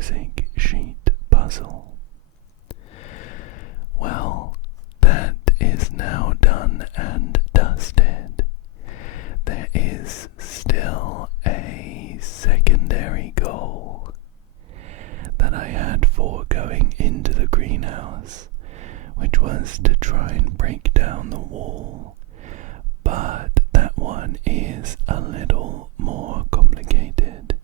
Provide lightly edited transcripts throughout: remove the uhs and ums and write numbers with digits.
music sheet puzzle. Well, that is now done and dusted. There is still a secondary goal that I had for going into the greenhouse, which was to try and break down the wall, but that one is a little more complicated.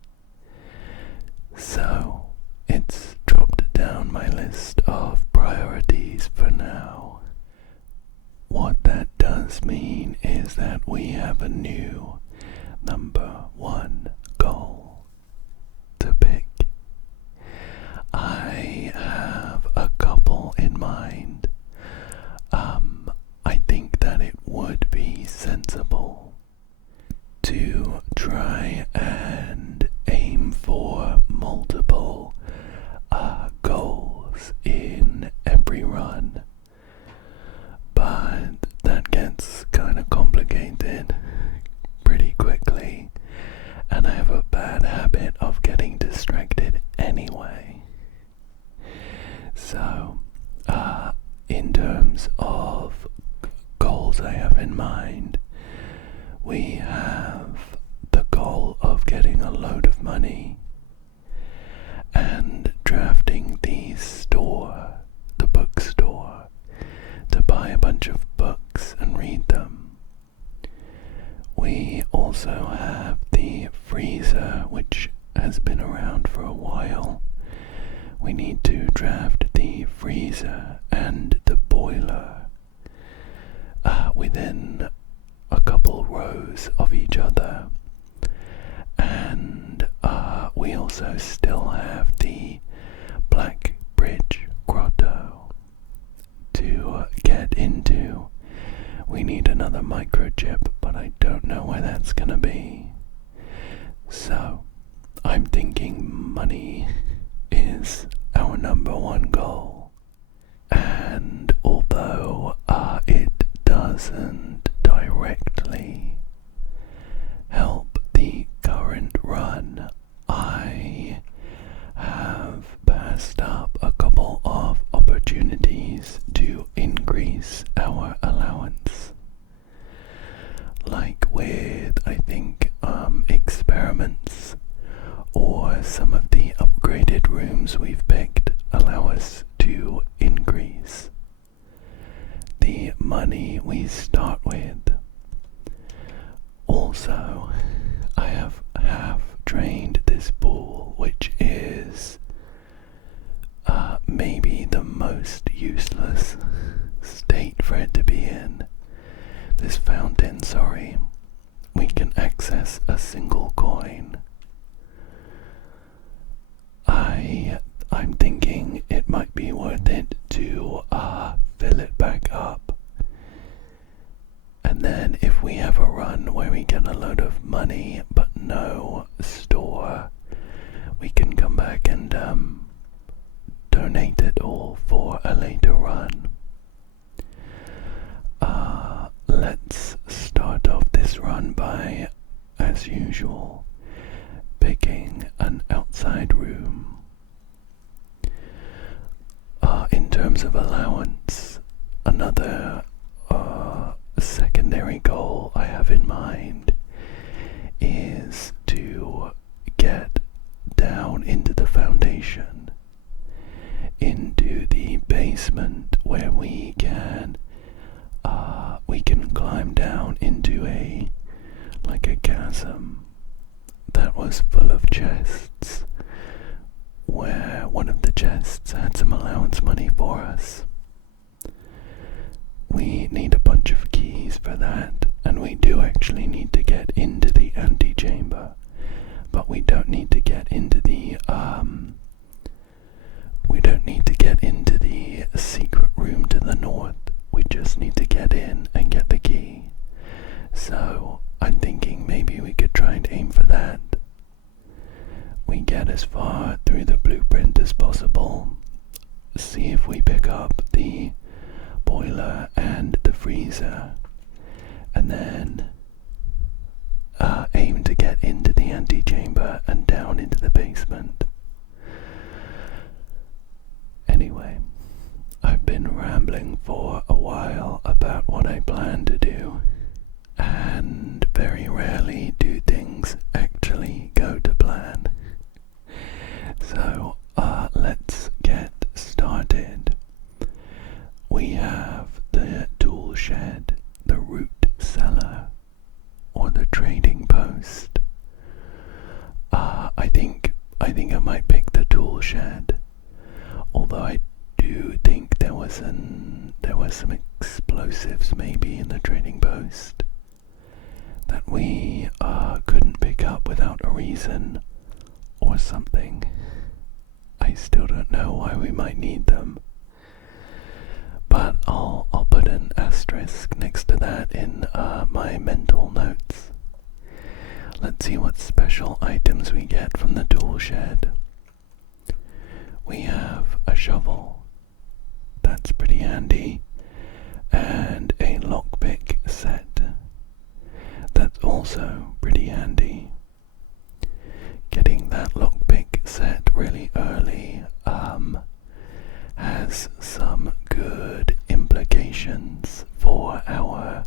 So it's dropped down my list of priorities for now. What that does mean is that we have a new number one goal to pick. I have a couple in mind. I think that it would be sensible to try and aim for multiple goals in every run, but that gets kind of complicated pretty quickly, and I have a bad habit of getting distracted anyway. So, in terms of goals I have in mind, we have the goal of getting a load of money and drafting the bookstore, to buy a bunch of books and read them. We also have the freezer, which has been around for a while. We need to draft the freezer and the boiler within a couple rows of each other, and we also still have the Black Bridge Grotto to get into. We need another microchip, but I don't know where that's gonna be. So I'm thinking money is our number one goal, and although it doesn't directly help the current run, I have passed up a couple of opportunities to increase our allowance, like with, I think, experiments, or some of the upgraded rooms we've picked allow us to increase the money we start with. Also, I have half drained this pool, which is maybe the most useless state for it to be in. This fountain, sorry. We can access a single coin. I'm thinking it might be worth it to fill it back up, and then if we have a run where we get a load of money but no store, we can come back and donate it all for a later run. Let's start off this run by, as usual, picking an outside room. In terms of allowance, another secondary goal I have in mind is to get down into the foundation, into the basement, where we can climb down into a chasm that was full of chests, where one of the chests had some allowance money for us. We need a bunch of keys for that, and we do actually need to get into the antechamber, but we don't need to get into the secret room to the north. We just need to get in and get the key. So I'm thinking maybe we could try and aim for that. We get as far through the blueprint as possible, see if we pick up the boiler and the freezer, and then aim to get into the antechamber and down into the basement. been rambling for a while about what I plan to do, and very rarely do things actually go to plan. So let's get started. We have the tool shed, the root cellar, or the trading post. I think I might pick the tool shed, although I do think there was some explosives maybe in the trading post that we couldn't pick up without a reason or something. I still don't know why we might need them, but I'll put an asterisk next to that in my mental notes. Let's see what special items we get from the tool shed. We have a shovel, that's pretty handy, and a lockpick set, that's also pretty handy. Getting that lockpick set really early has some good implications for our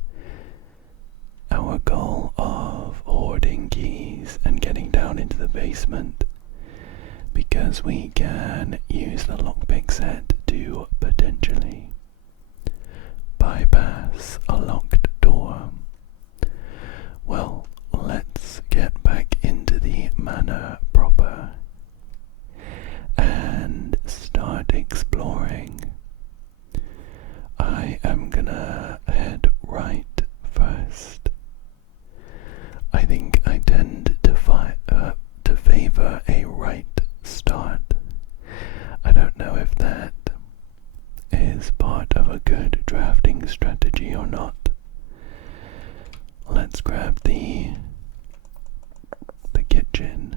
goal of hoarding keys and getting down into the basement, because we can use the lockpick set to potentially bypass a locked door. Well, let's get back into the manor proper and start exploring. I am gonna head right first. I think I tend to favor a right start. I don't know if that is part of a good drafting strategy or not. Let's grab the kitchen,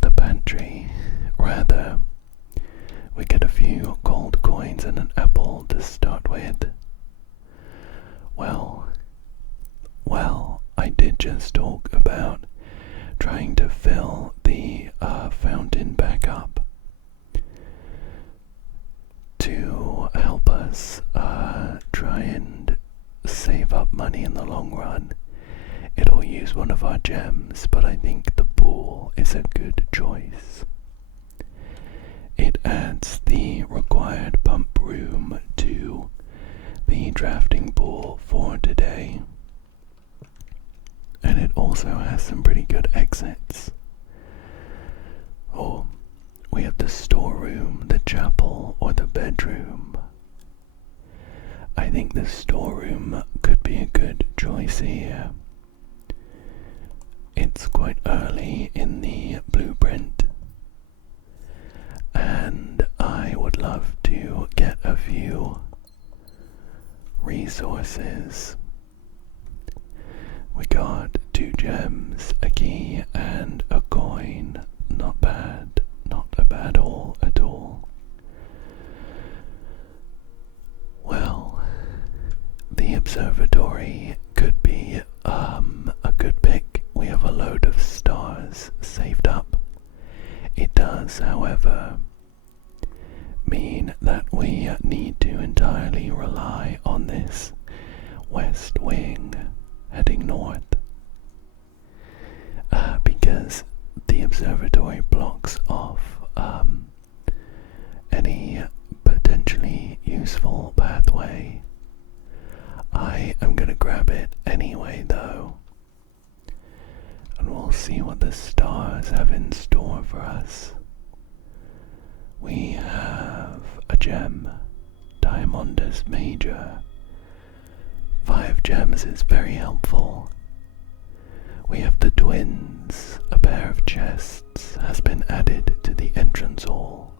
the pantry, rather. We get a few gold coins and an apple to start with. Well, I did just talk about trying to fill the fountain back up to help us try and save up money in the long run. It'll use one of our gems, but I think the pool is a good choice. It adds the required pump room to the drafting pool for today, and it also has some pretty good exits. Oh, we have the storeroom, the chapel, or the bedroom. I think the storeroom could be a good choice here. It's quite early in the blueprint, and I would love to get a few resources. We got 2 gems, a key, and a coin. Not bad, not a bad haul at all. Well, the observatory could be a good pick. We have a load of stars saved up. It does, however, mean that we need to entirely rely on this west wing heading north, because the observatory blocks off any potentially useful pathway. I am gonna grab it anyway though, and we'll see what the stars have in store for us. We have a gem, Diamondus Major. 5 gems is very helpful. We have the twins. A pair of chests has been added to the entrance hall.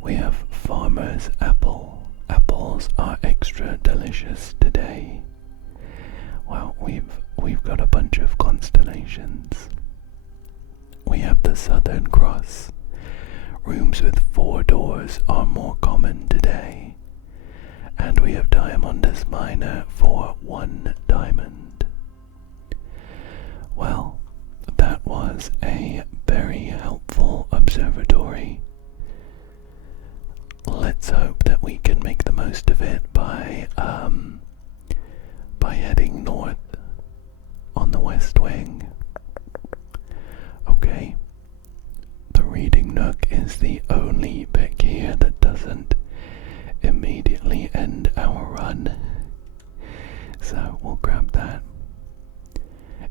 We have Farmer's Apple. Apples are extra delicious today. Well, we've got a bunch of constellations. We have the Southern Cross. Rooms with 4 doors are more common today. And we have Diamondus Minor for 1 diamond. Well, that was a very helpful observatory. most of it by heading north on the west wing. Okay, the reading nook is the only pick here that doesn't immediately end our run, so we'll grab that.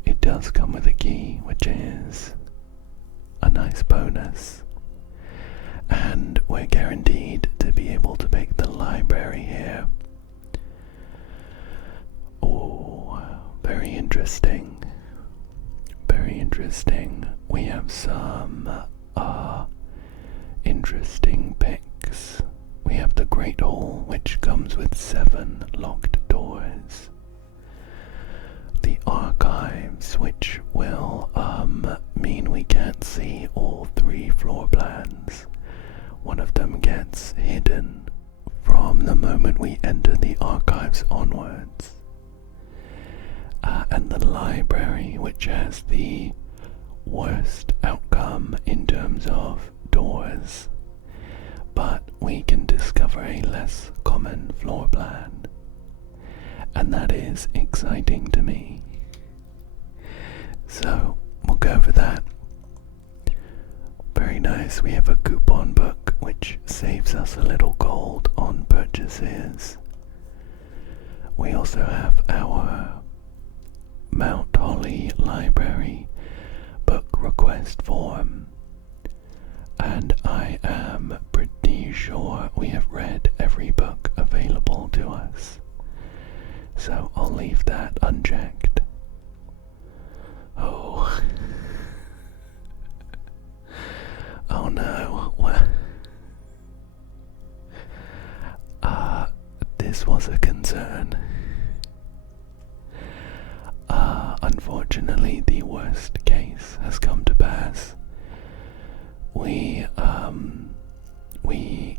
It does come with a key, which is a nice bonus, and we're guaranteed to be able to pick the library here. Oh, very interesting. Very interesting. We have some interesting picks. We have the Great Hall, which comes with 7 locked doors. The archives, which will mean we can't see all 3 floor plans. One of them gets hidden from the moment we enter the archives onwards. And the library, which has the worst outcome in terms of doors, but we can discover a less common floor plan, and that is exciting to me. So we'll go for that. Very nice. We have a coupon book which saves us a little gold on purchases. We also have our Mount Holly Library book request form, and I am pretty sure we have read every book available to us, so I'll leave that unchecked. Oh. Oh no. This was a concern. Unfortunately, the worst case has come to pass. We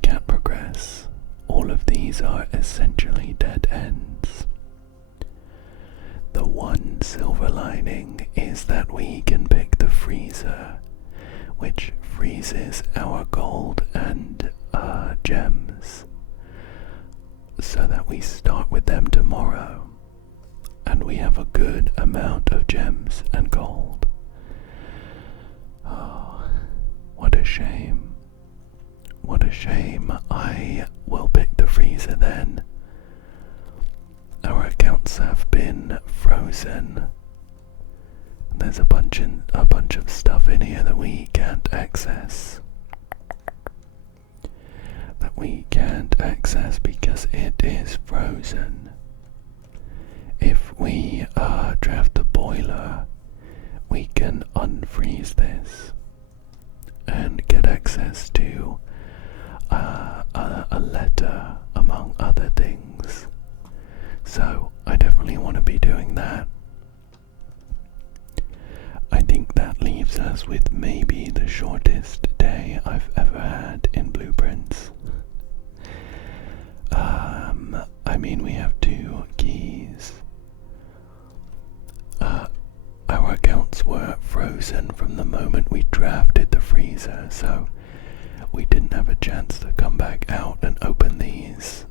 can't progress. All of these are essentially dead ends. The one silver lining is that we can pick the freezer, which freezes our gold and gems, so that we start with them tomorrow, and we have a good amount of gems and gold. Oh, what a shame. What a shame. I will pick the freezer then. Our accounts have been frozen. There's a bunch of stuff in here that we can't access. Because it is frozen. If we draft the boiler, we can unfreeze this and get access to a letter, among other things. So I definitely want to be doing that. I think that leaves us with maybe the shortest day I've ever had in Blueprints. I mean, we have 2 keys. Our accounts were frozen from the moment we drafted the freezer, so we didn't have a chance to come back out and open these.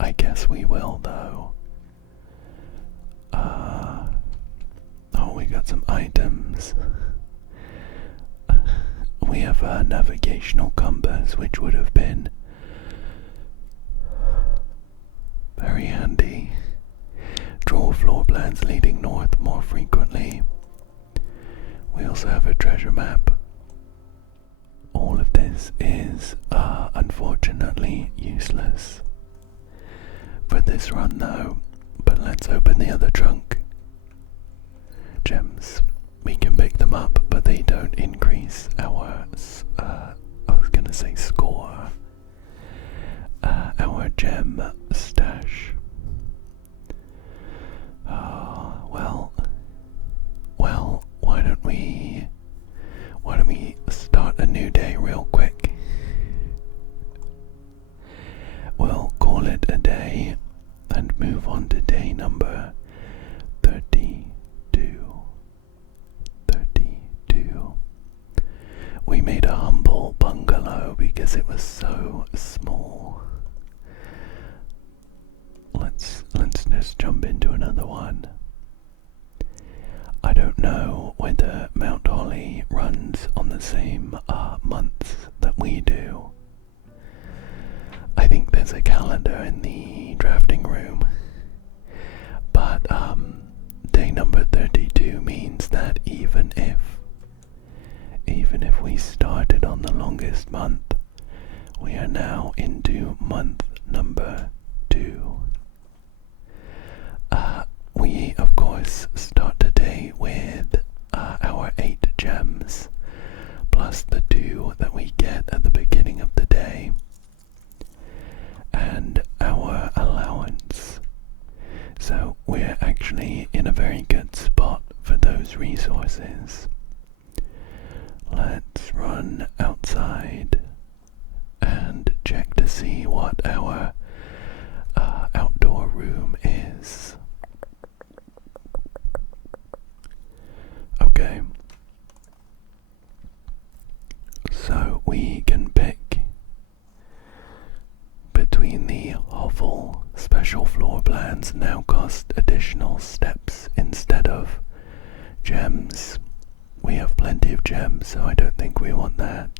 I guess we will, though. Oh, we got some items. We have a navigational compass, which would have been very handy. Draw floor plans leading north more frequently. We also have a treasure map. All of this is unfortunately useless for this run though, but let's open the other trunk. Gems, we can pick them up, but they don't increase our, I was gonna say score, our gem stash. Well, why don't we start a new day real quick? We'll call it a day and move on to day number 32. We made a humble bungalow because it was so small. just jump into another one. I don't know whether Mount Holly runs on the same months that we do. I think there's a calendar in the drafting room, but day number 32 means that even if we started on the longest month, we are now into month number 2. We of course start today with our 8 gems, plus the 2 that we get at the beginning of the day, and our allowance. So we're actually in a very good spot for those resources. Let's run outside and check to see what our outdoor room is. Okay, so we can pick between the hovel. Special floor plans now cost additional steps instead of gems. We have plenty of gems, so I don't think we want that.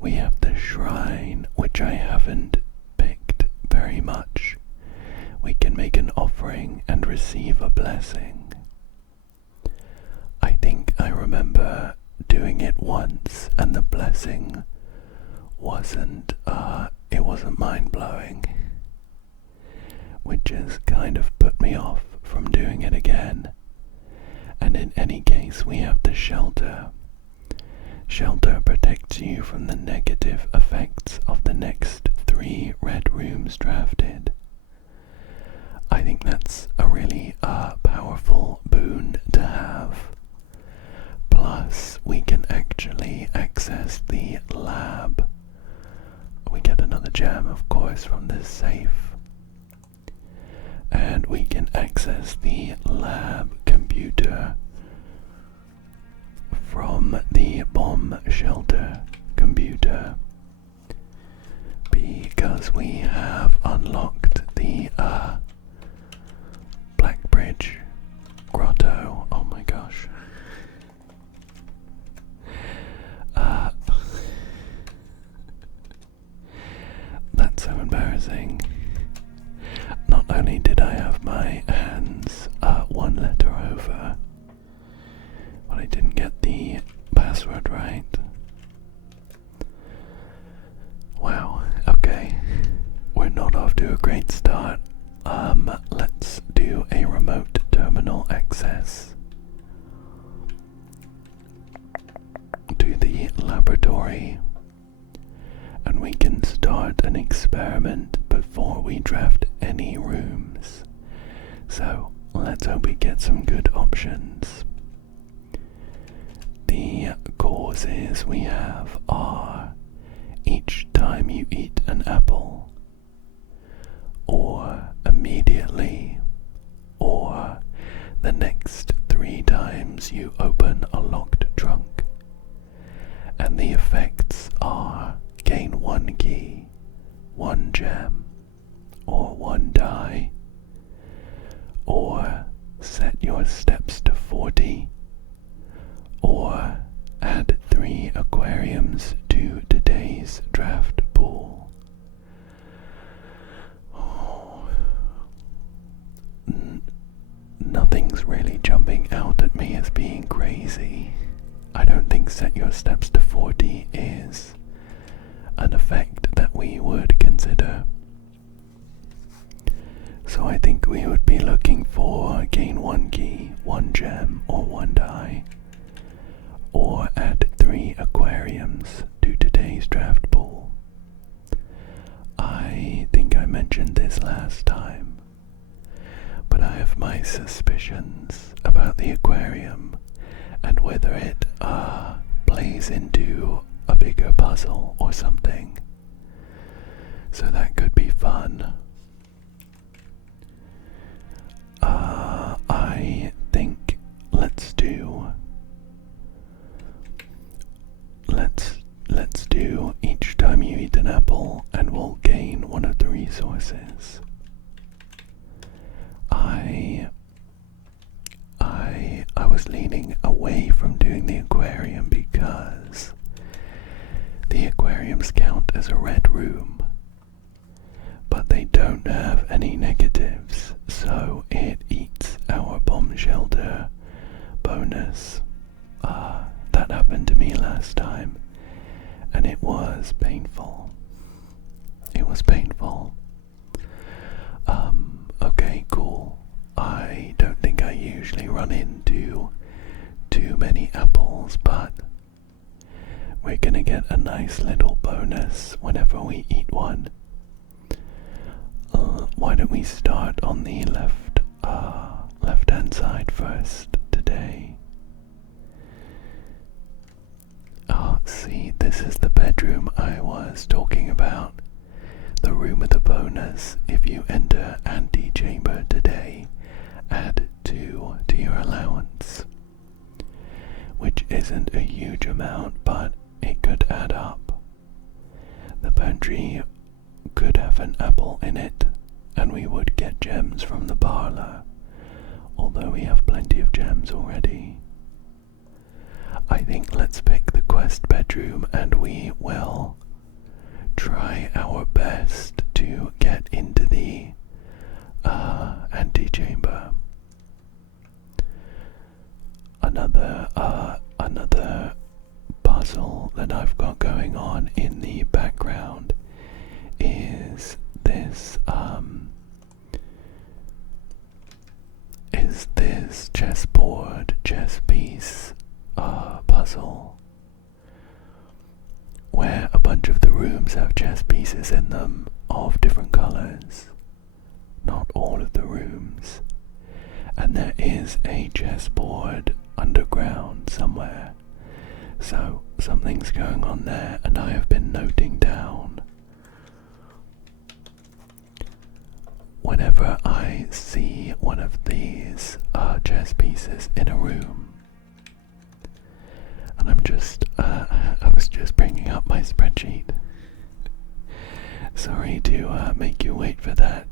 We have the shrine, which I haven't picked very much. We can make an offering and receive a blessing. I think I remember doing it once, and the blessing wasn't mind-blowing, which has kind of put me off from doing it again. And in any case, we have the shelter. Shelter protects you from the negative effects of the next 3 red rooms drafted. I think that's a really powerful boon to have. Plus, we can actually access the lab. We get another gem, of course, from this safe. And we can access the lab computer from the bomb shelter computer, because we have unlocked the Black Bridge grotto. Oh my gosh. That's so embarrassing. Not only did I have my hands 1 letter over, but I didn't get the password right. Wow, okay. We're not off to a great start. Let's do a remote terminal access to the laboratory, and we can start an experiment before we draft any rooms. So let's hope we get some good options. The causes we have are each time you eat an apple, or immediately, or the next 3 times you open a locked trunk. And the effects are gain 1 key, 1 gem, or 1 die, or set your steps to 40, or add 3 aquariums to today's draft pool. Oh. Nothing's really jumping out at me as being crazy. I don't think set your steps to 40 is an effect that we would consider. So I think we would be looking for gain 1 key, 1 gem, or 1 die, or add 3 aquariums to today's draft pool. I think I mentioned this last time, but I have my suspicions about the aquarium and whether it plays into a bigger puzzle or something. So that could be fun. I think let's do each time you eat an apple and we'll gain one of the resources. I was leaning away from doing the aquarium because the aquariums count as a red room, but they don't have any negatives, so it eats our bomb shelter bonus. That happened to me last time, and it was painful. It was painful. Okay, cool. I don't think I usually run into too many apples, but we're gonna get a nice little bonus whenever we eat one. Why don't we start on the left-hand side first today? See, this is the bedroom I was talking about. The room with the bonus. If you enter antechamber today, add 2 to your allowance. Which isn't a huge amount, but it could add up. The pantry could have an apple in it, and we would get gems from the parlor, although we have plenty of gems already. I think let's pick the quest bedroom and we will try our best to get into the antechamber. Another puzzle that I've got going on in the background is this chessboard, chess piece puzzle, where a bunch of the rooms have chess pieces in them of different colors. Not all of the rooms. And there is a chessboard underground somewhere. So something's going on there, and I have been noting down whenever I see one of these chess pieces in a room. And I was just bringing up my spreadsheet. Sorry to make you wait for that.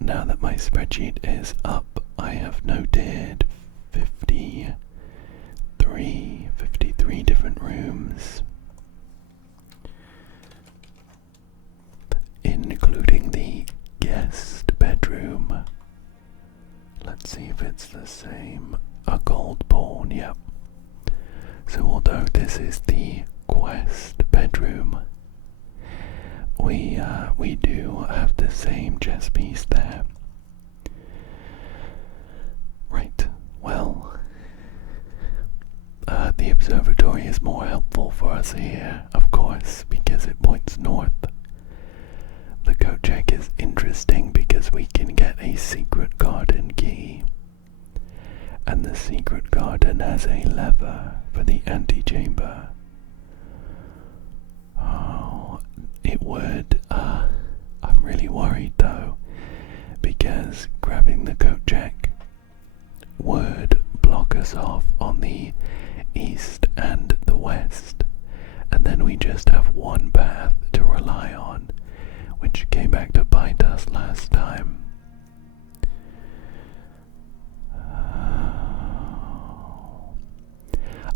Now that my spreadsheet is up, I have noted 53 different rooms, including the guest bedroom. Let's see if it's the same. A gold pawn, yep. So although this is the quest bedroom, we do have the same chess piece there. Right, well, the observatory is more helpful for us here, of course, because it points north. The coat check is interesting because we can get a secret garden key, and the secret garden has a lever for the antechamber. Oh, it would, I'm really worried though, because grabbing the coat check would block us off on the east and the west, and then we just have one path to rely on, which came back to bite us last time.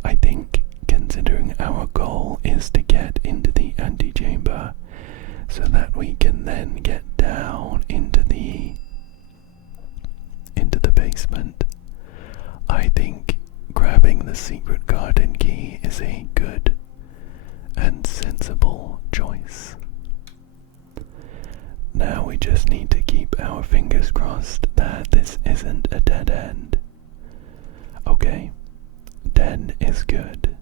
I think, considering our goal is to get into the antechamber so that we can then get down into the basement, I think grabbing the secret garden key is a good and sensible choice. Now we just need to keep our fingers crossed that this isn't a dead end. Okay, 10 is good.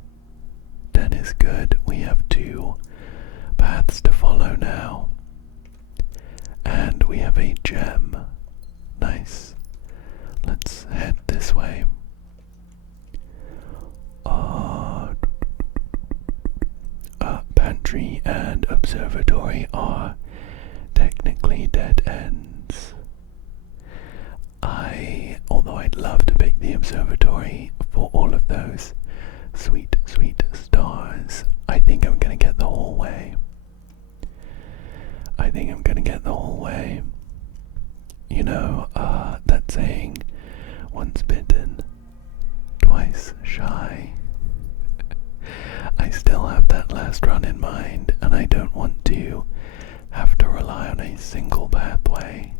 10 is good. We have 2 paths to follow now. And we have a gem. Nice. Let's head this way. Pantry and observatory are technically dead ends. Although I'd love to pick the observatory for all of those sweet, sweet stars, I think I'm gonna get the whole way. You know, last run in mind, and I don't want to have to rely on a single pathway.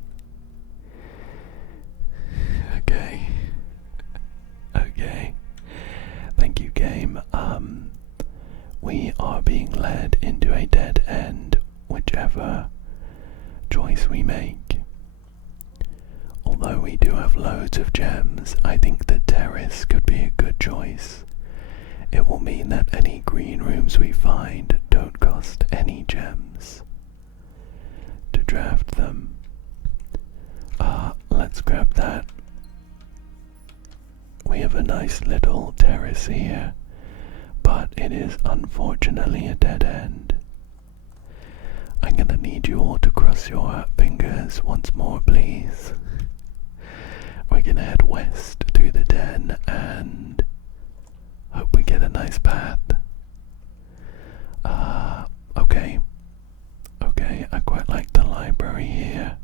Okay. Okay. Thank you, game. We are being led into a dead end, whichever choice we make. Although we do have loads of gems, I think the terrace could be a good choice. It will mean that any green rooms we find don't cost any gems to draft them. Let's grab that. We have a nice little terrace here, but it is unfortunately a dead end. I'm gonna need you all to cross your fingers once more, please. We're gonna head west through the den and hope we get a nice path. Okay, I quite like the library here.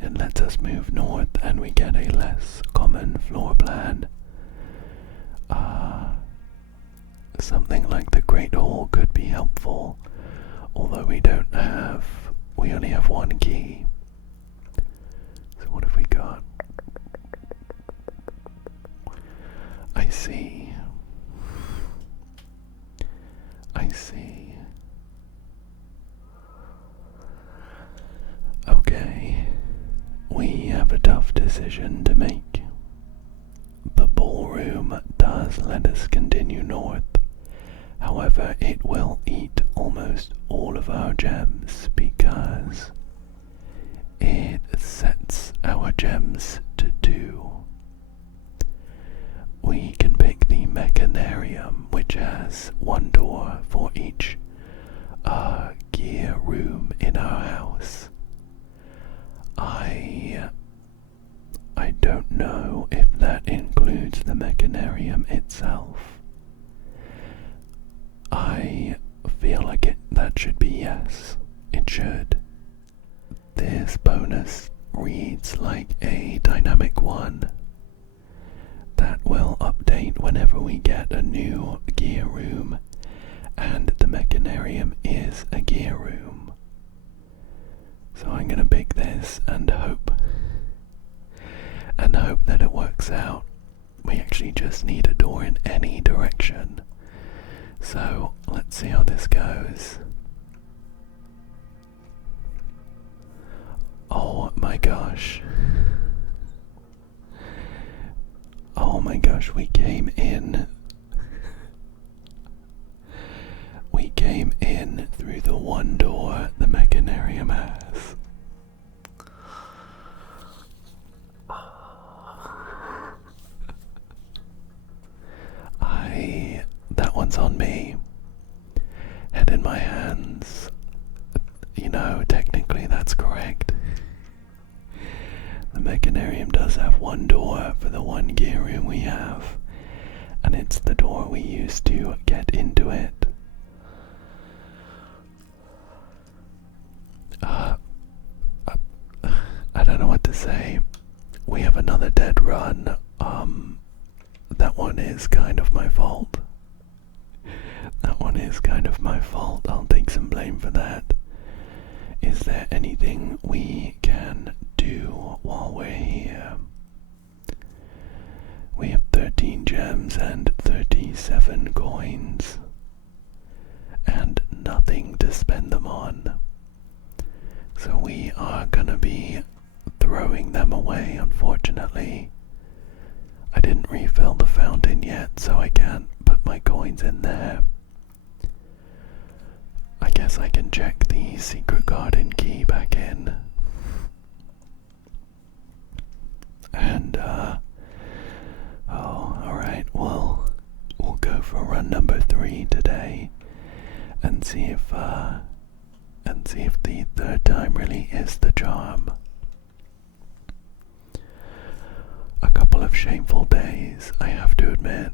It lets us move north and we get a less common floor plan. Something like the Great Hall could be helpful, although we only have one key. So what have we got? I see. Okay, we have a tough decision to make. The ballroom does let us continue north. However, it will eat almost all of our gems because it sets our gems to 2. We can pick the Mechanarium, which has 1 door for each gear room in our house. I don't know if that includes the Mechanarium itself. I feel like that should be yes. It should. This bonus reads like a dynamic one that will update whenever we get a new gear room, and the Mechanarium is a gear room. So I'm gonna pick this and hope that it works out. We actually just need a door in any direction. So let's see how this goes. Oh my gosh. Oh my gosh, we came in. We came in through the one door the Mechanarium has. That one's on me. Head in my hands. You know, technically that's correct. The Mechanarium does have 1 door for the 1 gear room we have, and it's the door we use to get into it. I don't know what to say. We have another dead run. That one is kind of my fault. I'll take some blame for that. Is there anything we can do while we're here? We have 13 gems and 37 coins, and nothing to spend them on. So we are gonna be throwing them away, unfortunately. I didn't refill the fountain yet, so I can't put my coins in there. I guess I can check the secret garden key back in. And, alright, we'll go for run number 3 today and see if the 3rd time really is the charm. A couple of shameful days, I have to admit.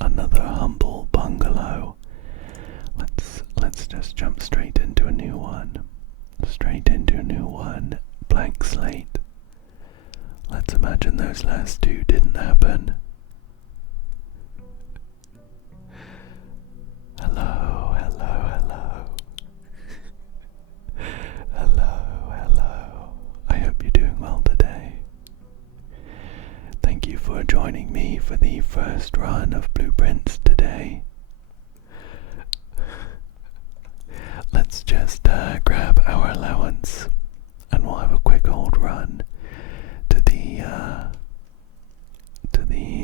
Another humble bungalow. Let's just jump straight into a new one. Blank slate. Let's imagine those last 2 didn't happen. for the first run of blueprints today. Let's just grab our allowance and we'll have a quick old run to the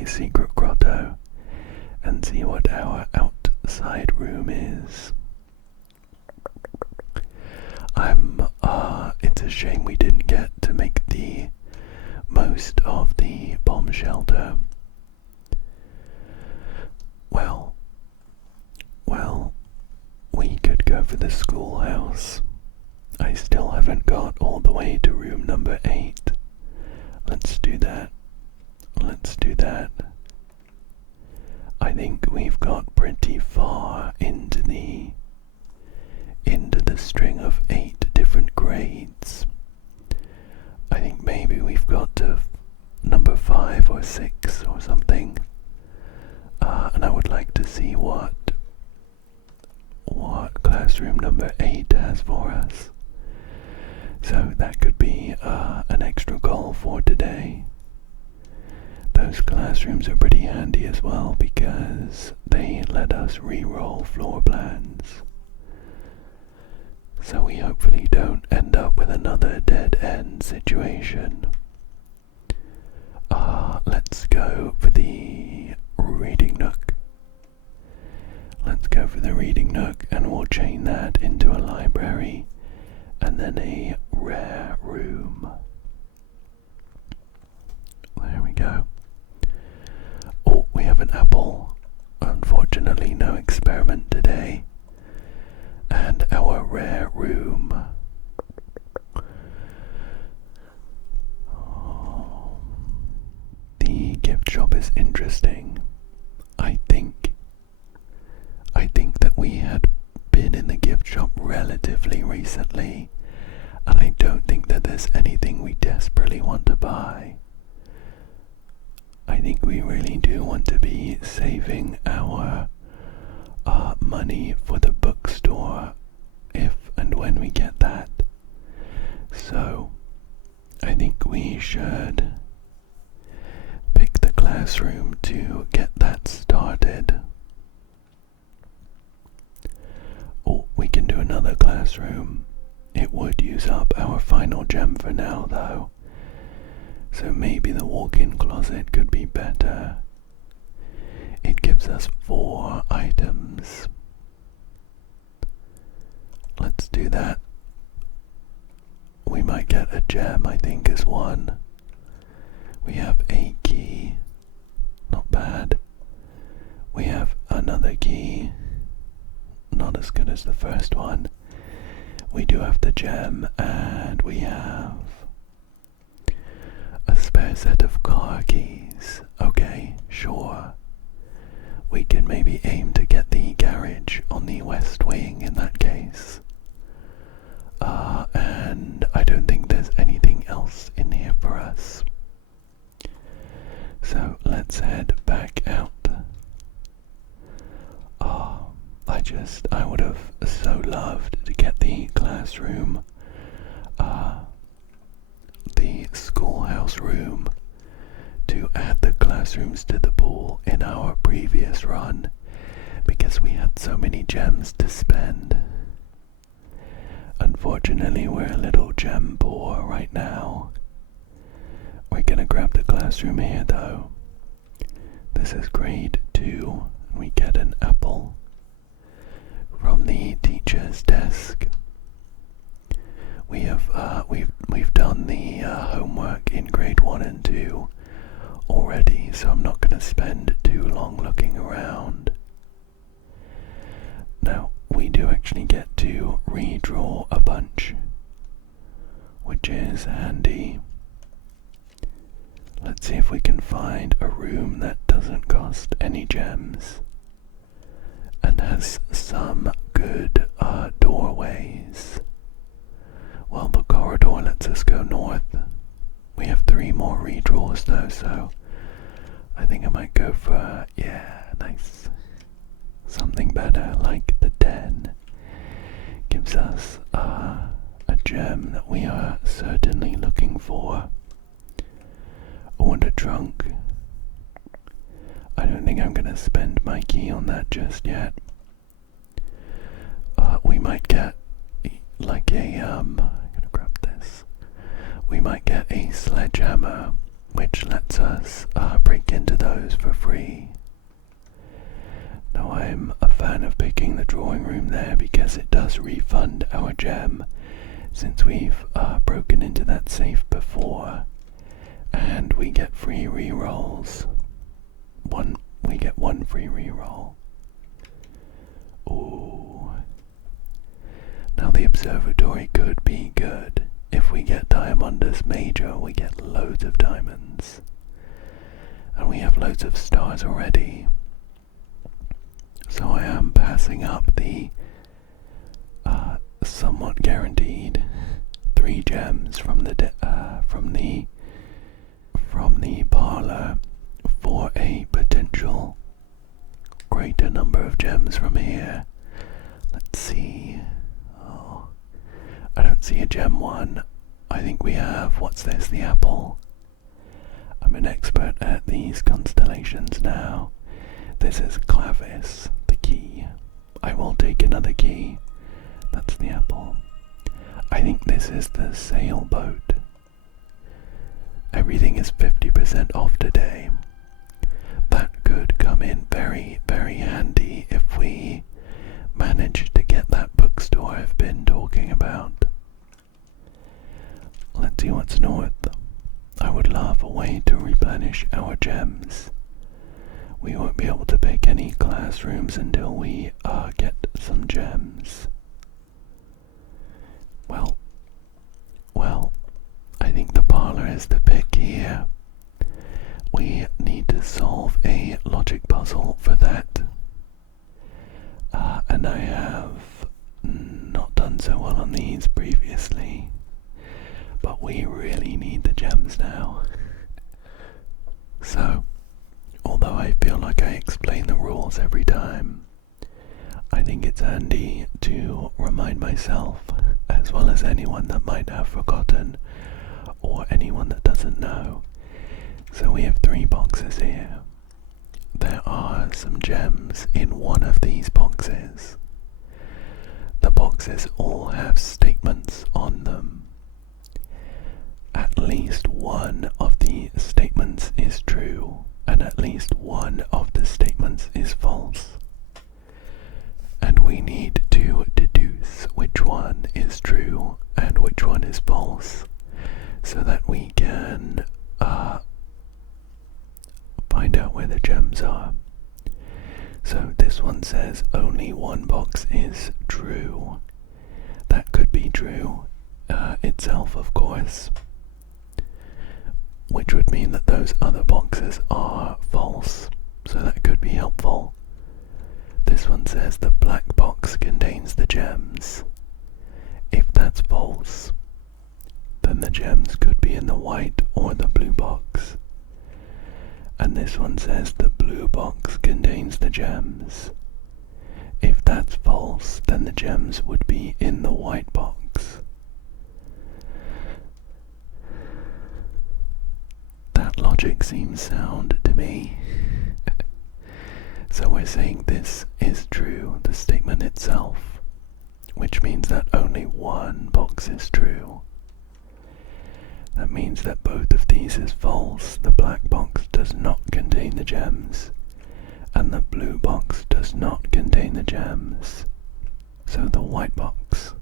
secret grotto and see what our outside room is. It's a shame we didn't get to make the most of the bomb shelter. Well, we could go for the schoolhouse. I still haven't got all the way to room number 8. Let's do that. I think we've got pretty far into the string of 8 different grades. I think maybe we've got to number 5 or 6 or something. And I would like to see what classroom number 8 has for us. So that could be an extra goal for today. Those classrooms are pretty handy as well because they let us re-roll floor plans. So we hopefully don't end up with another dead-end situation. Let's go for the reading nook. And we'll chain that into a library and then a rare room. There we go. Oh, we have an apple. Unfortunately, no experiment today. And our rare room. The gift shop is interesting. I think that we had been in the gift shop relatively recently, and I don't think that there's anything we desperately want to buy. I think we really do want to be saving our money for the bookstore if and when we get that. So I think we should pick the classroom to get that started. Oh, we can do another classroom. It would use up our final gem for now though. So maybe the walk-in closet could be better. It gives us 4 items. Let's do that. We might get a gem, I think, as one. We have a key. Not bad. We have another key. Not as good as the first one. We do have the gem, and we have a spare set of car keys. Okay, sure. We can maybe aim to get the garage on the west wing in that case. And I don't think there's anything else in here for us. So let's head back out. I would have so loved to get the classroom, the schoolhouse room, to add the classrooms to the pool in our previous run, because we had so many gems to spend. Unfortunately, we're a little gem poor right now. We're gonna grab the classroom here though. This is grade 2, and we get an apple from the teacher's desk. We've done the homework in grade 1 and 2 already, so I'm not gonna spend too long looking around. Now, we do actually get to redraw a bunch, which is handy. Let's see if we can find a room that doesn't cost any gems and has some good doorways. Well, the corridor lets us go north. We have 3 more redraws though, so I think I might go for, nice. Something better, like the 10. Gives us a gem that we are certainly looking for. Oh, and a trunk. don't think I'm gonna spend my key on that just yet. We might get like I'm gonna grab this. We might get a sledgehammer, which lets us break into those for free. Now I'm a fan of picking the drawing room there because it does refund our gem, since we've broken into that safe before, and we get free rerolls. We get one free reroll. Ooh. Now the observatory could be good. If we get Diamondus Major, we get loads of diamonds. And we have loads of stars already. So I am passing up the somewhat guaranteed 3 gems from the parlor for a potential greater number of gems from here. Let's see. Oh, I don't see a gem one. I think we have, what's this, the apple. I'm an expert at these constellations now. This is Clavis, the key. I will take another key. That's the apple. I think this is the sailboat. Everything is 50% off today. That could come in very, very handy if we manage to get that bookstore I've been talking about. Let's see what's north. I would love a way to replenish our gems. We won't be able to pick any classrooms until we get some gems. Well, I think the parlor is the pick here. We need to solve a logic puzzle for that. And I have not done so well on these previously. But we really need the gems now. So, although I feel like I explain the rules every time, I think it's handy to remind myself, as well as anyone that might have forgotten, or anyone that doesn't know. So we have 3 boxes here. There are some gems in one of these boxes. The boxes all have statements on them. At least one of the statements is true, and at least one of the statements is false. And we need to deduce which one is true and which one is false, so that we can find out where the gems are. So this one says only one box is true. That could be true itself, of course, which would mean that those other boxes are false, so that could be helpful. This one says the black box contains the gems. If that's false, then the gems could be in the white or the blue box. And this one says the blue box contains the gems. If that's false, then the gems would be in the white box. That logic seems sound to me. So we're saying this is true, the statement itself, which means that only one box is true. That means that both of these is false. The black box does not contain the gems, and the blue box does not contain the gems. So the white box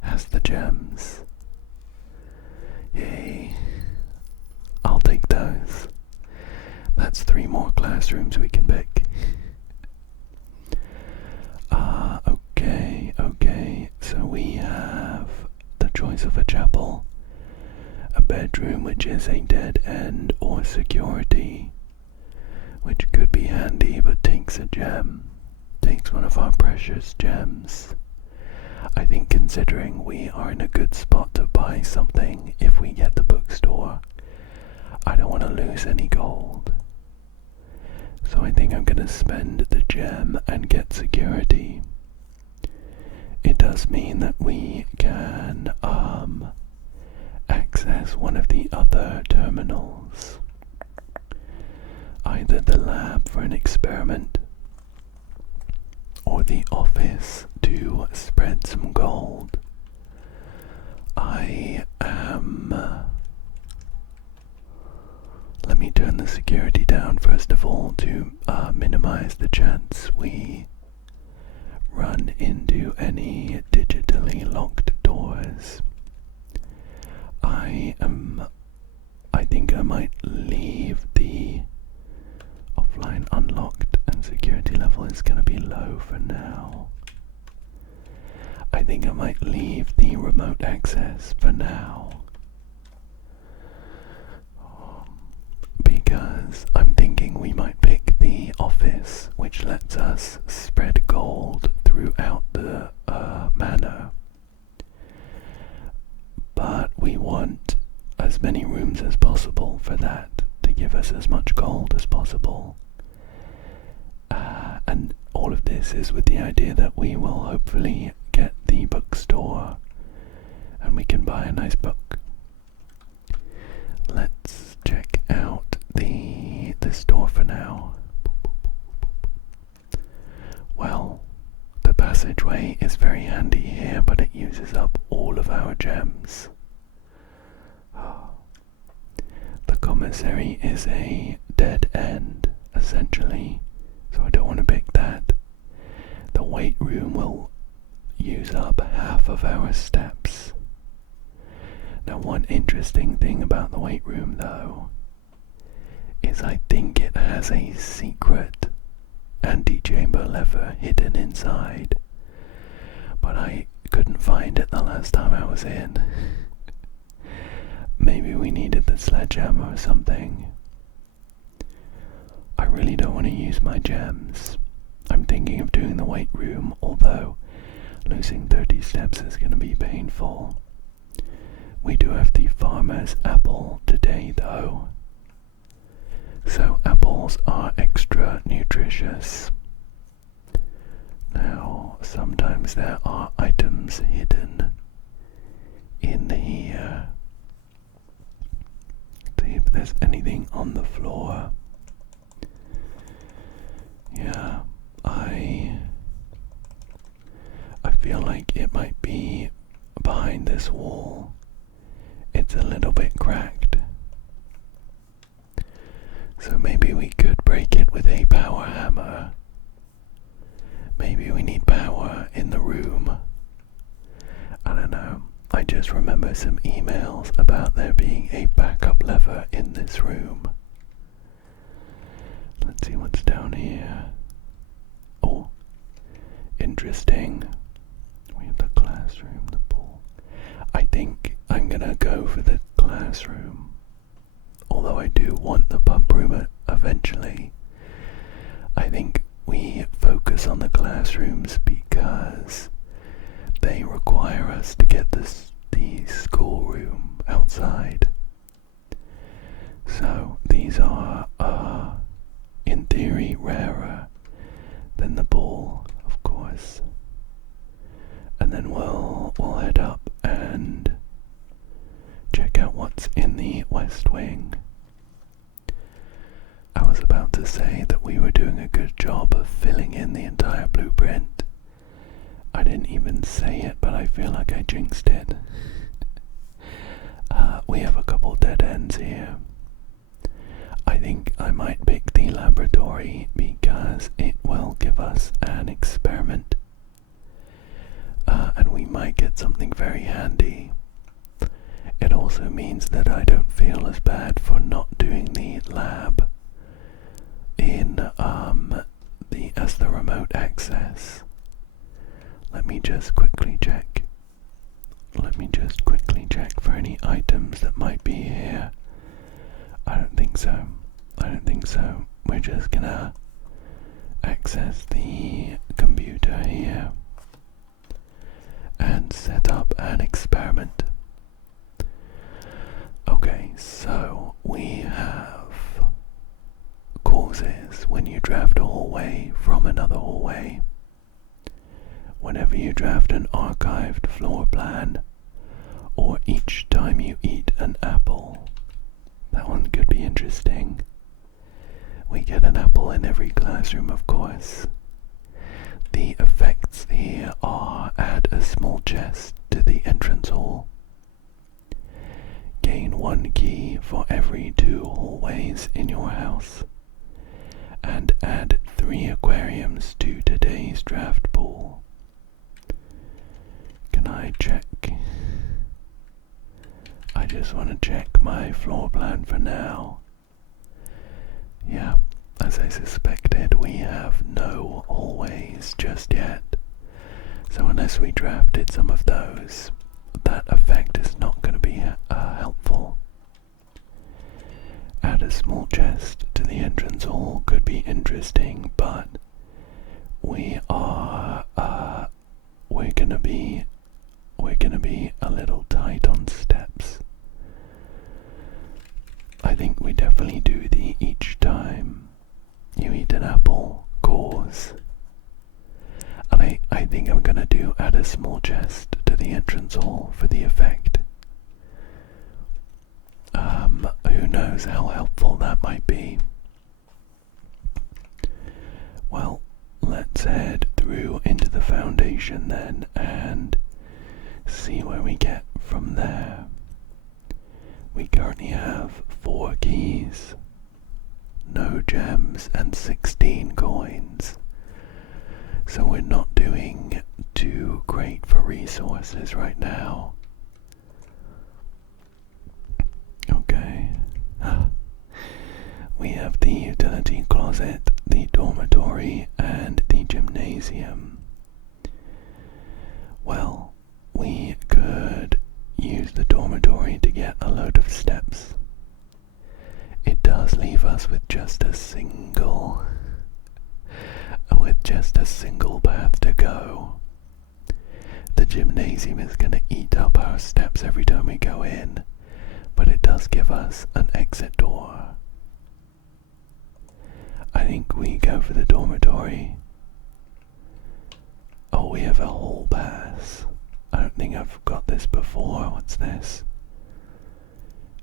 has the gems. Yay. I'll take those. That's 3 more classrooms we can pick. Okay, so we have the choice of a chapel, a bedroom which is a dead end, or security, which could be handy but takes a gem, takes one of our precious gems. I think considering we are in a good spot to buy something if we get the bookstore, I don't want to lose any gold. So I think I'm going to spend the gem and get security. It does mean that we can access one of the other terminals. I either the lab for an experiment or the office to spread some gold. I am... let me turn the security down first of all to minimize the chance we run into any digitally locked doors. I think I might leave the offline unlocked, and security level is going to be low for now. I think I might leave the remote access for now. Because I'm thinking we might pick the office, which lets us spread gold throughout the manor. But we want as many rooms as possible for that, to give us as much gold as possible. And all of this is with the idea that we will hopefully get the bookstore and we can buy a nice book. Let's check out the store for now. Well, the passageway is very handy here, but it uses up all of our gems. The commissary is a dead end, essentially, so I don't want to pick that. The weight room will use up half of our steps. Now, one interesting thing about the weight room, though, is I think it has a secret antechamber lever hidden inside, but I couldn't find it the last time I was in. Maybe we needed the sledgehammer or something. I really don't want to use my gems. I'm thinking of doing the weight room, although losing 30 steps is going to be painful. We do have the farmer's apple today, though. So apples are extra nutritious. Now, sometimes there are items hidden in here. See if there's anything on the floor. Yeah, I feel like it might be behind this wall. It's a little bit cracked. So maybe we could break it with a power hammer. Maybe we need power in the room. I don't know. I just remember some emails about there being a backup lever in this room. Let's see what's down here. Oh, interesting. We have the classroom, the pool. I think I'm gonna go for the classroom. Although I do want the pump room eventually. I think we focus on the classrooms because they require us to get the schoolroom outside. So these are, in theory, rarer than the ball, of course. And then we'll head up and check out what's in the West Wing. I was about to say that we were doing a good job of filling in the entire blueprint. I didn't even say it, but I feel like I jinxed it. We have a couple dead ends here. I think I might pick the laboratory because it will give us an experiment. And we might get something very handy. It also means that I don't feel as bad for not doing the lab in as the remote access. Let me just quickly check. Let me just quickly check for any items that might be here. I don't think so. I don't think so. We're just gonna access the computer here and set up an experiment. Okay, so we have causes when you draft a hallway from another hallway. Whenever you draft an archived floor plan, or each time you eat an apple. That one could be interesting. We get an apple in every classroom, of course. The effects here are: add a small chest to the entrance hall, gain 1 key for every 2 hallways in your house, and add 3 aquariums to today's draft pool. Can I check? I just want to check my floor plan for now. Yeah, as I suspected, we have no hallways just yet. So unless we drafted some of those, that effect is not going to be helpful. Add a small chest to the entrance hall could be interesting, but we're gonna be a little tight on steps. I think we definitely do the each time you eat an apple cause. And I think I'm gonna do add a small chest to the entrance hall for the effect. Who knows how helpful that might be. Well, let's head through into the foundation then and see where we get from there. We currently have 4 keys, no gems, and 16 coins. So we're not doing too great for resources right now. Okay. We have the utility closet, the dormitory, and the gymnasium. Well, we could use the dormitory to get a load of steps. It does leave us with just a single path to go. The gymnasium is going to eat up our steps every time we go in, but it does give us an exit door. I think we go for the dormitory. Oh, we have a hall pass. I don't think I've got this before. What's this?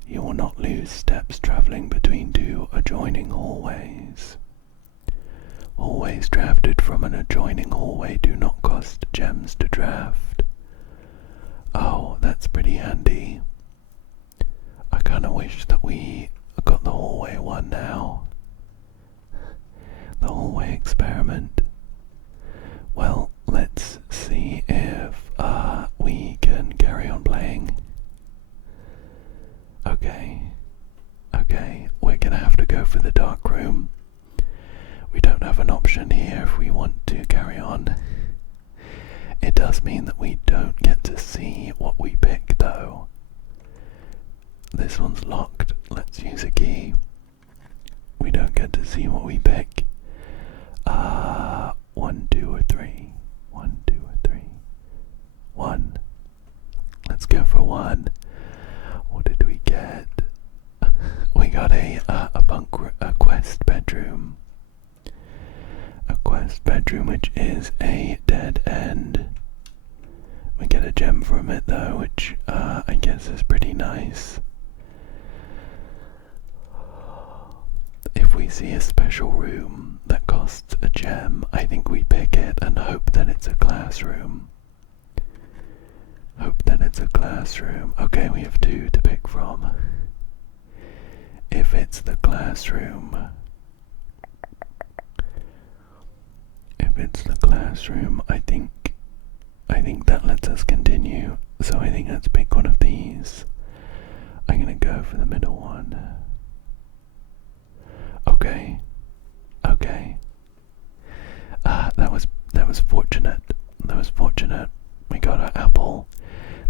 You will not lose steps traveling between 2 adjoining hallways. Hallways drafted from an adjoining hallway do not cost gems to draft. Oh, that's pretty handy. I kinda wish that we got the hallway one now. The hallway experiment. Well, let's see if we can carry on playing. Okay, we're gonna have to go for the dark room. We don't have an option here if we want to carry on. It does mean that we don't get to see what we pick though. This one's locked. Let's use a key. We don't get to see what we pick. 1, 2, or 3. 1, 2, or 3. 1. Let's go for 1. What did we get? We got a quest bedroom. A quest bedroom, which is a dead end. We get a gem from it though, which I guess is pretty nice. If we see a special room that costs a gem, I think we pick it and hope that it's a classroom. Okay, we have 2 to pick from. If it's the classroom, I think that lets us continue. So I think let's pick one of these. I'm gonna go for the middle one. Okay. That was fortunate. We got our apple.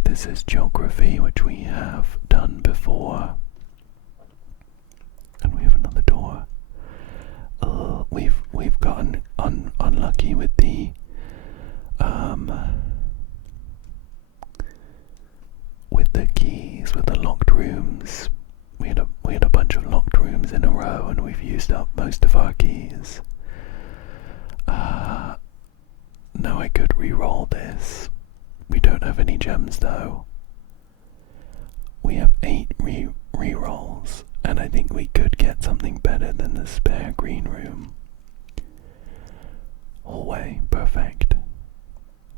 This is geography, which we have done before. And we have another door. We've gotten unlucky with the keys, with the locked rooms. We had a bunch of locked rooms in a row, and we've used up most of our keys. Now I could re-roll this. We don't have any gems though. We have 8 re-rolls, And I think we could get something better than the spare green room. Hallway, perfect.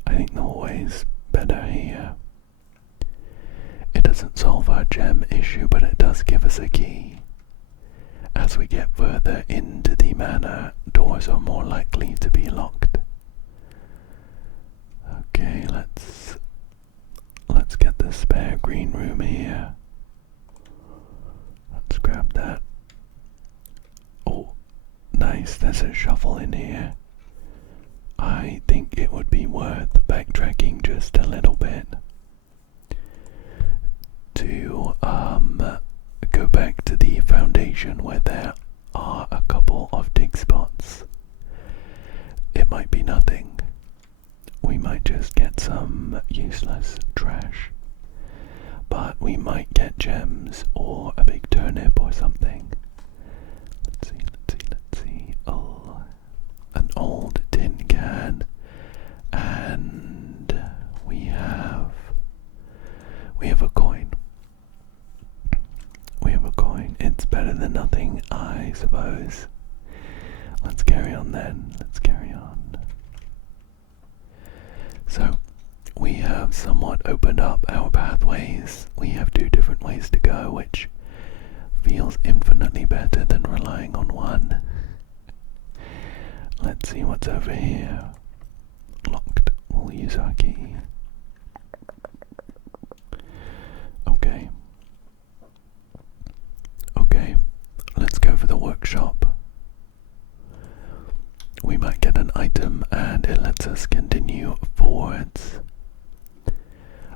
I think the hallway's better here. It doesn't solve our gem issue, but it does give us a key. As we get further into the manor, doors are more likely to be locked. Okay, let's get the spare green room here. Let's grab that. Oh, nice, there's a shovel in here. I think it would be worth backtracking just a little bit to go back to the foundation where there are a couple of dig spots. It might be nothing. We might just get some useless trash, but we might get gems or a big turnip or something. Let's see. Oh, an old tin can, and we have a coin. It's better than nothing, I suppose. Let's carry on then. So, we have somewhat opened up our pathways. We have 2 different ways to go, which feels infinitely better than relying on one. Let's see what's over here. Locked. We'll use our key. Okay, let's go for the workshop. We might get an item and it lets us continue forwards.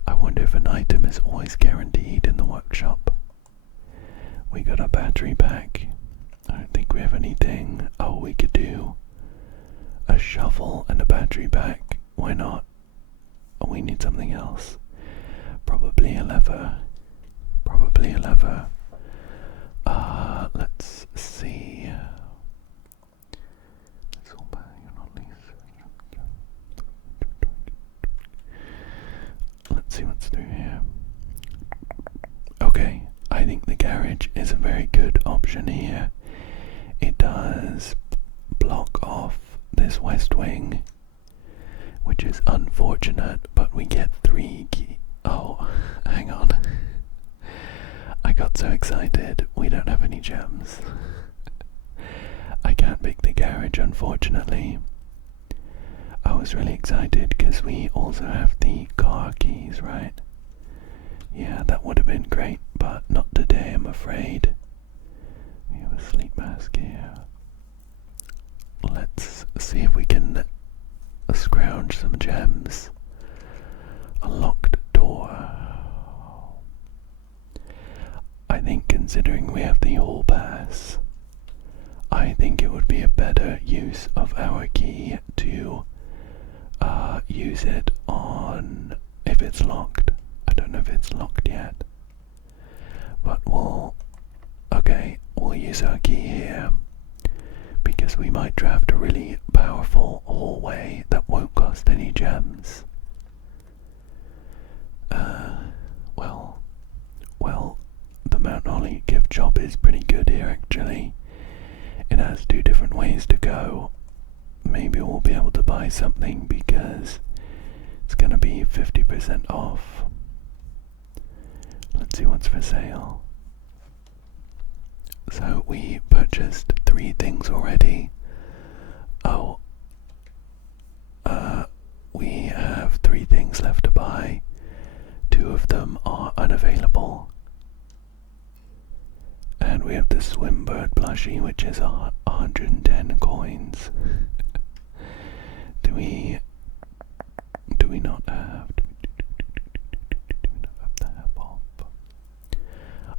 I wonder if an item is always guaranteed in the workshop. We got a battery pack. I don't think we have anything. Oh, we could do a shovel and a battery pack. Why not? Oh, we need something else. Probably a lever. Let's see. Let's see what's through here. Okay, I think the garage is a very good option here. It does block off this west wing, which is unfortunate, but we get 3 key. Oh, hang on. I got so excited. We don't have any gems. I can't pick the garage, unfortunately. I was really excited because we also have the car keys, right? Yeah, that would have been great, but not today, I'm afraid. We have a sleep mask here. Let's see if we can scrounge some gems. A locked door. I think considering we have the hall pass, I think it would be a better use of our key to use it on if it's locked. I don't know if it's locked yet, but we'll use our key here because we might draft a really powerful hallway that won't cost any gems. Well, the Mount Holly gift shop is pretty good here actually. It has 2 different ways to go. Maybe we'll be able to buy something because it's gonna be 50% off. Let's see what's for sale. So we purchased 3 things already. Oh, we have 3 things left to buy. 2 of them are unavailable. And we have the Swimbird plushie, which is 110 coins. Do we not have? Do we not have the half off?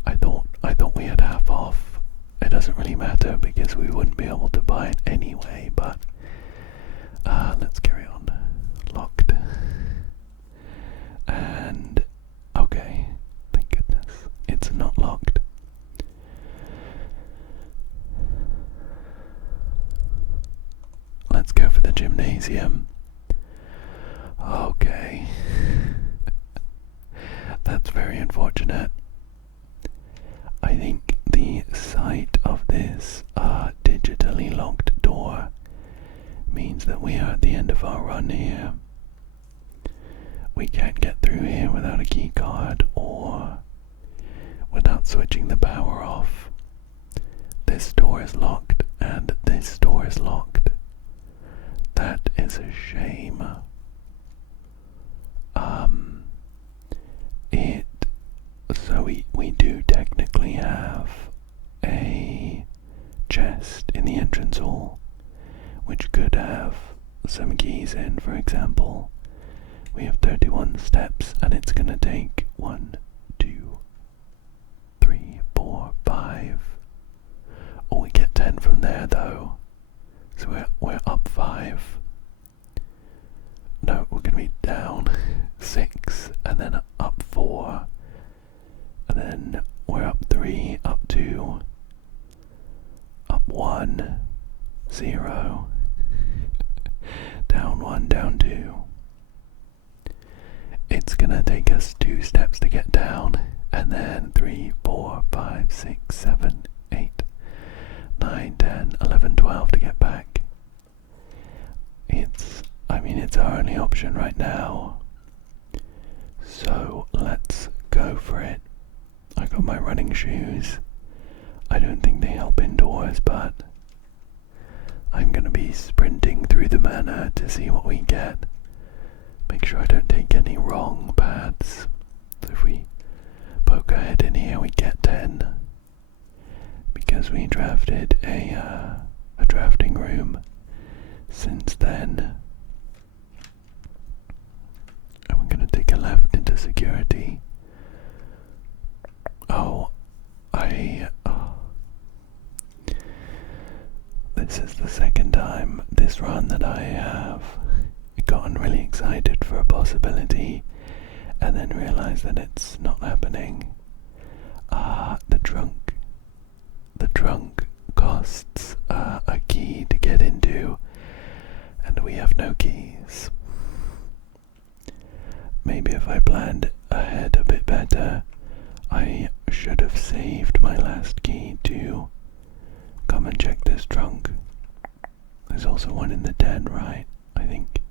I thought we had half off. It doesn't really matter because we wouldn't be able to buy it anyway. But let's carry on. Locked. And okay, thank goodness it's not locked. Let's go for the gymnasium. Okay. That's very unfortunate. I think the our run here. We can't get through here without a key card or without switching the power off. This door is locked and this door is locked. That is a shame. So we do technically have a chest in the entrance hall, which could have some keys in, for example. We have 31 steps, and it's gonna take 1, 2, 3, 4, 5. Oh, we get 10 from there though. So we're up 5. No, we're gonna be down 6, and then up 4. And then we're up 3, up 2, up 1, 0, down 1, down 2. It's gonna take us 2 steps to get down, and then 3, 4, 5, 6, 7, 8, 9, 10, 11, 12 to get back. It's our only option right now. So let's go for it. I got my running shoes. I don't think they help indoors, but I'm gonna be sprinting through the manor to see what we get. Make sure I don't take any wrong paths. So if we poke our head in here, we get 10. Because we drafted a drafting room since then. And we're gonna take a left into security. This is the second time this run that I have gotten really excited for a possibility and then realized that it's not happening. The trunk costs a key to get into, and we have no keys. Maybe if I planned ahead a bit better, I should have saved my last key to come and check this trunk. There's also one in the den, right? I think.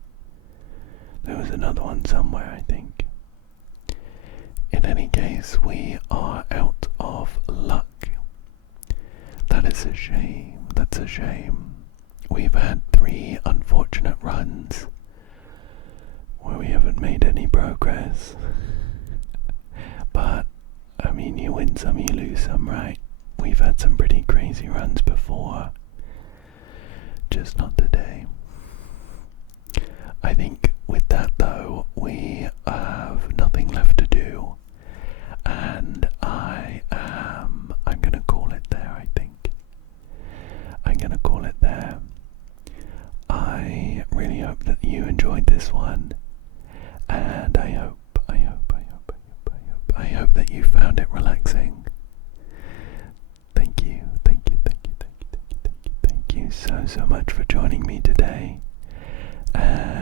There was another one somewhere, I think. In any case, we are out of luck. That is a shame. That's a shame. We've had 3 unfortunate runs where we haven't made any progress. But, I mean, you win some, you lose some, right? We've had some pretty crazy runs before. Just not today. I think with that though, we have nothing left to do. And I'm gonna call it there, I think. I'm gonna call it there. I really hope that you enjoyed this one. And I hope that you found it relaxing. Thank you so much for joining me today. And